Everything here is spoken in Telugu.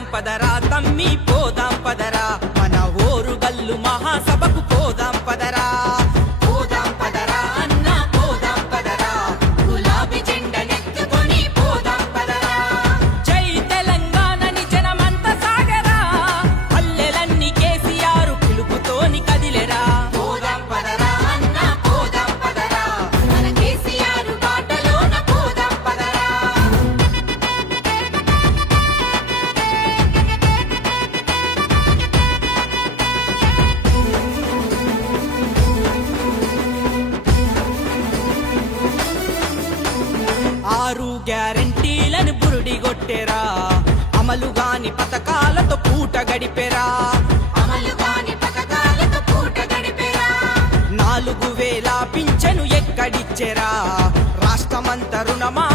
పోదాం పదరా తమ్మి పోదాం పదరా మన ఓరుగల్లు మహాసభకు పోదాం పదరా పోదాం పదరా అన్న పోదాం పదరా గులాబీ జెండనెత్తుకొని పోదాం పదరా జై తెలంగాణని జనమంతా సాగరా పల్లెలన్నీ కేసీఆర్ పిలుపుతోని కదిలెరా పోదాం పదరా అన్న పోదాం పదరా మన కేసీఆర్ బాటలోన పోదాం పదరా ఆరు గ్యారెంటీలను బురుడి గొట్టెరా అమలుగాని పథకాలతో పూట గడిపెరా అమలుగాని పథకాలతో పూట గడిపెరా 4000 పింఛను ఎక్కడిచ్చెరా రాష్ట్రమంతా రుణమా